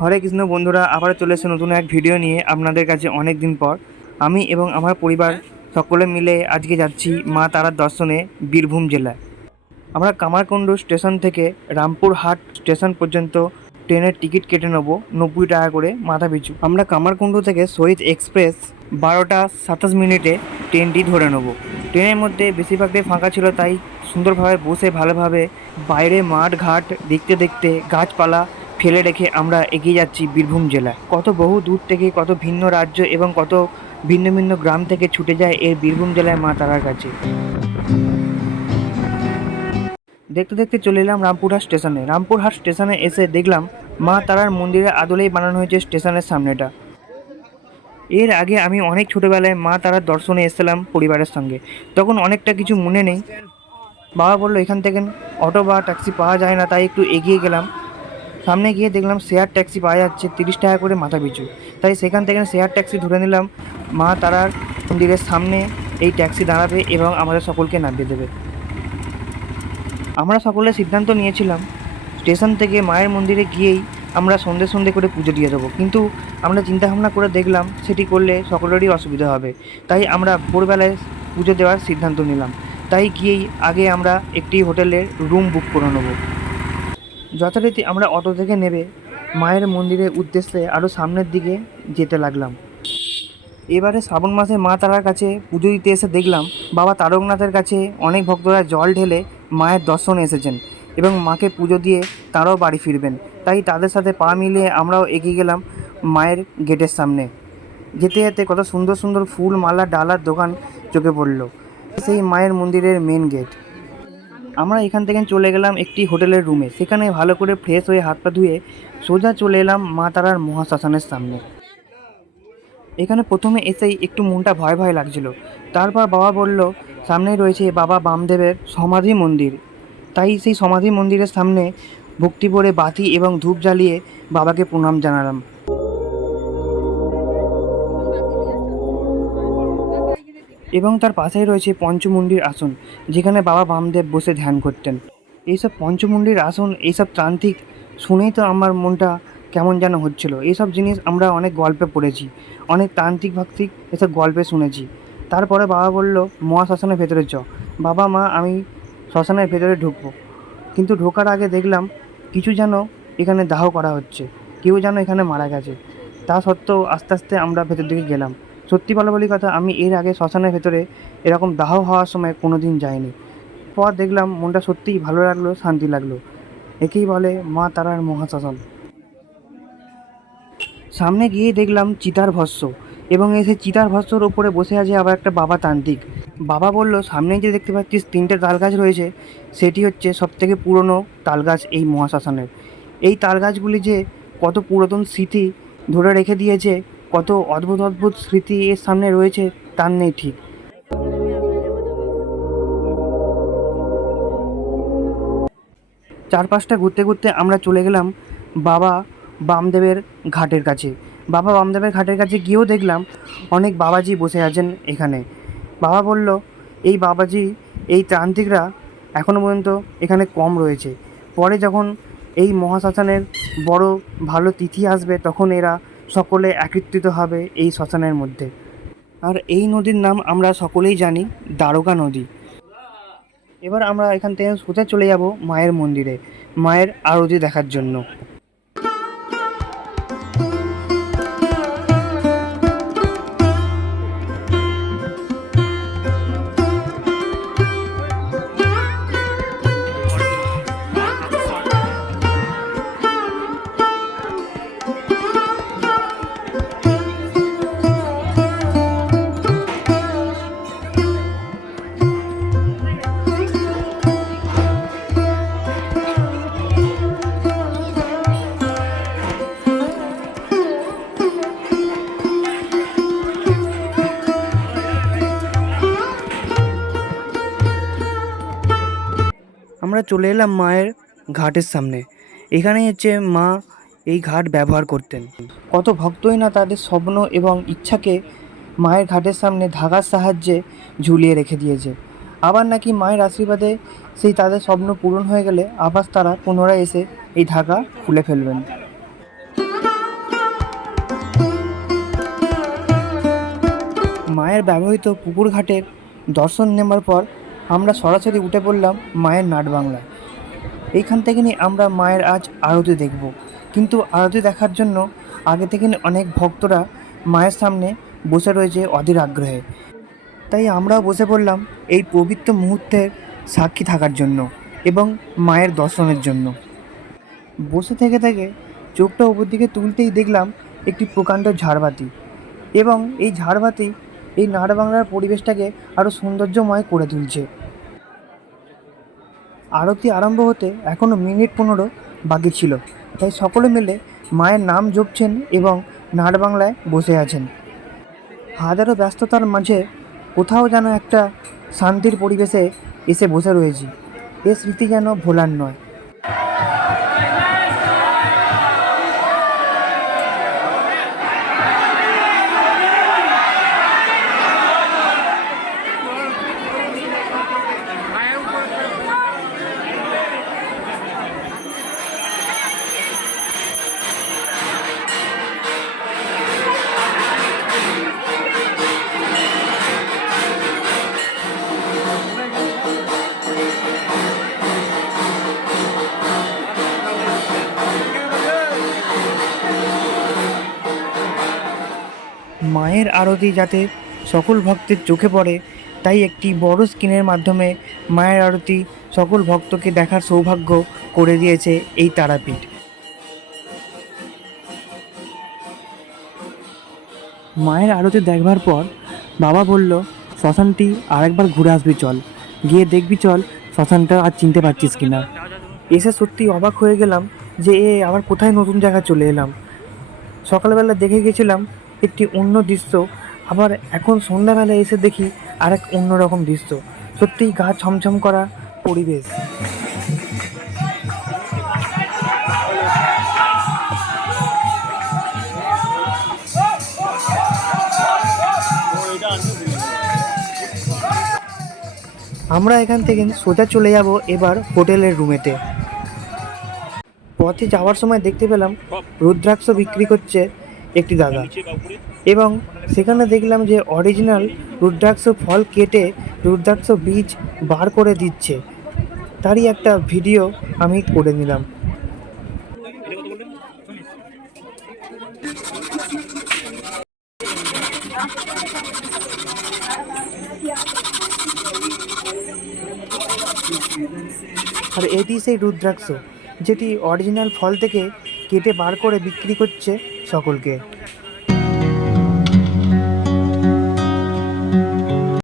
হরে কৃষ্ণ বন্ধুরা আবার চলে এসে নতুন এক ভিডিও নিয়ে আপনাদের কাছে অনেক দিন পর। আমি এবং আমার পরিবার সকলে মিলে আজকে যাচ্ছি মা তারার দর্শনে বীরভূম জেলায়। আমরা কামারকুণ্ডু স্টেশন থেকে রামপুরহাট স্টেশন পর্যন্ত ট্রেনের টিকিট কেটে নেব নব্বই টাকা করে মাথা পিছু আমরা কামারকুণ্ডু থেকে শহীদ এক্সপ্রেস বারোটা সাতাশ মিনিটে ট্রেনটি ধরে নেব। ট্রেনের মধ্যে বেশিরভাগটাই ফাঁকা ছিল, তাই সুন্দরভাবে বসে ভালোভাবে বাইরে মাঠ ঘাট দেখতে দেখতে গাছপালা ফেলে রেখে আমরা এগিয়ে যাচ্ছি বীরভূম জেলায়। কত বহু দূর থেকে কত ভিন্ন রাজ্য এবং কত ভিন্ন ভিন্ন গ্রাম থেকে ছুটে যায় এই বীরভূম জেলায় মা তারার কাছে। দেখতে দেখতে চলে এলাম রামপুরহাট স্টেশনে। রামপুরহাট স্টেশনে এসে দেখলাম মা তারার মন্দিরের আদলেই বানানো হয়েছে স্টেশনের সামনেটা। এর আগে আমি অনেক ছোটোবেলায় মা তারার দর্শনে এসেছিলাম পরিবারের সঙ্গে। তখন অনেকটা কিছু মনে নেই। বাবা বলল, এখান থেকে অটো বা ট্যাক্সি পাওয়া যায় না, তাই একটু এগিয়ে গেলাম। সামনে গিয়ে দেখলাম শেয়ার ট্যাক্সি পাওয়া যাচ্ছে তিরিশ টাকা করে মাথা পিছু। তাই সেখান থেকে শেয়ার ট্যাক্সি ধরে নিলাম। মা তারার মন্দিরের সামনে এই ট্যাক্সি দাঁড়াবে এবং আমাদের সকলকে নামিয়ে দেবে। আমরা সকলে সিদ্ধান্ত নিয়েছিলাম, স্টেশন থেকে মায়ের মন্দিরে গিয়েই আমরা সন্ধে সন্ধে করে পুজো দিয়ে দেবো। কিন্তু আমরা চিন্তা ভাবনা করে দেখলাম, সেটি করলে সকলেরই অসুবিধা হবে। তাই আমরা ভোরবেলায় পুজো দেওয়ার সিদ্ধান্ত নিলাম। তাই গিয়েই আগে আমরা একটি হোটেলের রুম বুক করে নেব। যথারীতি আমরা অটো থেকে নেবে মায়ের মন্দিরের উদ্দেশ্যে আরও সামনের দিকে যেতে লাগলাম। এবারে শ্রাবণ মাসে মা তারার কাছে পুজো দিতে এসে দেখলাম, বাবা তারকনাথের কাছে অনেক ভক্তরা জল ঢেলে মায়ের দর্শনে এসেছেন এবং মাকে পুজো দিয়ে তারাও বাড়ি ফিরবেন। তাই তাদের সাথে পা মিলিয়ে আমরাও এগিয়ে গেলাম মায়ের গেটের সামনে। যেতে যেতে কত সুন্দর সুন্দর ফুল, মালা, ডালার দোকান চোখে পড়ল। সেই মায়ের মন্দিরের মেন গেট আমরা এখান থেকে চলে গেলাম একটি হোটেলের রুমে। সেখানে ভালো করে ফ্রেশ হয়ে হাত পা ধুয়ে সোজা চলে এলাম মা তারার মহাশ্মশানের সামনে। এখানে প্রথমে এসেই একটু মনটা ভয় ভয় লাগছিল। তারপর বাবা বলল, সামনেই রয়েছে বাবা বামদেবের সমাধি মন্দির। তাই সেই সমাধি মন্দিরের সামনে ভক্তি ভরে বাতি এবং ধূপ জ্বালিয়ে বাবাকে প্রণাম জানালাম। এবং তার পাশেই রয়েছে পঞ্চমুণ্ডির আসন, যেখানে বাবা বামদেব বসে ধ্যান করতেন। এইসব পঞ্চমুণ্ডির আসন, এইসব তান্ত্রিক শুনেই তো আমার মনটা কেমন যেন হচ্ছিল। এইসব জিনিস আমরা অনেক গল্পে পড়েছি, অনেক তান্ত্রিক ভাক্তিক এসব গল্পে শুনেছি। তারপরে বাবা বলল, মহাশ্মশানের ভেতরে চ। বাবা, মা, আমি শ্মশানের ভেতরে ঢুকবো। কিন্তু ঢোকার আগে দেখলাম, কিছু যেন এখানে দাহ করা হচ্ছে। কেউ যেন এখানে মারা গেছে। তা সত্ত্বেও আস্তে আস্তে আমরা ভেতর দিকে গেলাম। সত্যি বলা বলি কথা, আমি এর আগে শ্মশানের ভেতরে এরকম দাহ হওয়ার সময় কোনো দিন যাইনি। পর দেখলাম মনটা সত্যিই ভালো লাগল, শান্তি লাগল। একেই বলে মা তারার মহাশ্মশান। সামনে গিয়ে দেখলাম চিতার ভস্য এবং এসে চিতার ভস্যর ওপরে বসে আছে আবার একটা বাবা তান্ত্রিক। বাবা বলল সামনে যে দেখতে পাচ্ছিস তিনটে তাল গাছ রয়েছে, সেটি হচ্ছে সবথেকে পুরনো তাল গাছ এই মহাশ্মশানের। এই তাল গাছগুলি যে কত পুরাতন স্মৃতি ধরে রেখে দিয়েছে কত অদ্ভুত অদ্ভুত স্মৃতি এর সামনে রয়েছে তার নেই ঠিক। চারপাশটা ঘুরতে ঘুরতে আমরা চলে গেলাম বাবা বামদেবের ঘাটের কাছে। বাবা বামদেবের ঘাটের কাছে গিয়েও দেখলাম অনেক বাবাজি বসে আছেন এখানে। বাবা বলল, এই বাবাজি, এই তান্ত্রিকরা এখনও পর্যন্ত এখানে কম রয়েছে। পরে যখন এই মহাশ্মশানের বড় ভালো তিথি আসবে, তখন এরা সকলে একত্রিত হবে এই শ্মশানের মধ্যে। আর এই নদীর নাম আমরা সকলেই জানি দ্বারকা নদী। এবার আমরা এখান থেকে সোজা চলে যাব মায়ের মন্দিরে, মায়ের আরতি দেখার জন্য। আমরা চলে এলাম মায়ের ঘাটের সামনে। এখানেই হচ্ছে মা এই ঘাট ব্যবহার করতেন। কত ভক্তই না তাদের স্বপ্ন এবং ইচ্ছাকে মায়ের ঘাটের সামনে ধাগার সাহায্যে ঝুলিয়ে রেখে দিয়েছে। আবার নাকি মায়ের আশীর্বাদে সেই তাদের স্বপ্ন পূরণ হয়ে গেলে আবার তারা পুনরায় এসে এই ধাগা খুলে ফেলবেন। মায়ের ব্যবহৃত পুকুর ঘাটের দর্শন নেবার পর আমরা সরাসরি উঠে পড়লাম মায়ের নাট বাংলায়। এইখান থেকে নিয়ে আমরা মায়ের আজ আরতি দেখব। কিন্তু আরতি দেখার জন্য আগে থেকে অনেক ভক্তরা মায়ের সামনে বসে রয়েছে অধীর আগ্রহে। তাই আমরাও বসে পড়লাম এই পবিত্র মুহূর্তের সাক্ষী থাকার জন্য এবং মায়ের দর্শনের জন্য। বসে থেকে থেকে চোখটা উপর দিকে তুলতেই দেখলাম একটি প্রকাণ্ড ঝাড়বাতি এবং এই ঝাড়বাতি এই নাট বাংলার পরিবেশটাকে আরও সৌন্দর্যময় করে তুলছে। আরতি আরম্ভ হতে এখনও মিনিট পনেরো বাকি ছিল, তাই সকলে মিলে মায়ের নাম জপছেন এবং নাট বাংলায় বসে আছেন। হাজারো ব্যস্ততার মাঝে কোথাও যেন একটা শান্তির পরিবেশে এসে বসে রয়েছি। এ স্মৃতি যেন ভোলার নয়। মায়ের আরতি যাতে সকল ভক্তের চোখে পড়ে, তাই একটি বড় স্ক্রিনের মাধ্যমে মায়ের আরতি সকল ভক্তকে দেখার সৌভাগ্য করে দিয়েছে এই তারাপীঠ। মায়ের আরতি দেখবার পর বাবা বলল, শ্মশানটি আরেকবার ঘুরে আসবি চল। গিয়ে দেখবি চল, শ্মশানটা আর চিনতে পারছিস কিনা। এসে সত্যি অবাক হয়ে গেলাম যে এ আবার কোথায় নতুন জায়গায় চলে এলাম। সকালবেলা দেখে গেছিলাম একটি অন্য দৃশ্য। আবার এখন সন্ধ্যাবেলা এসে দেখি আরেক অন্যরকম দৃশ্য। সত্যিই গা ছমছম করা পরিবেশ। আমরা এখান থেকে সোজা চলে যাব এবার হোটেলের রুমেতে। পথে যাওয়ার সময় দেখতে পেলাম রুদ্রাক্ষ বিক্রি করছে একটি দাদা এবং সেখানে দেখলাম যে অরিজিনাল রুদ্রাক্ষ ফল কেটে রুদ্রাক্ষ বীজ বার করে দিচ্ছে। তারই একটা ভিডিও আমি করে নিলাম। আর এটি সেই রুদ্রাক্ষ যেটি অরিজিনাল ফল থেকে কেটে বার করে বিক্রি করছে। সকলকে।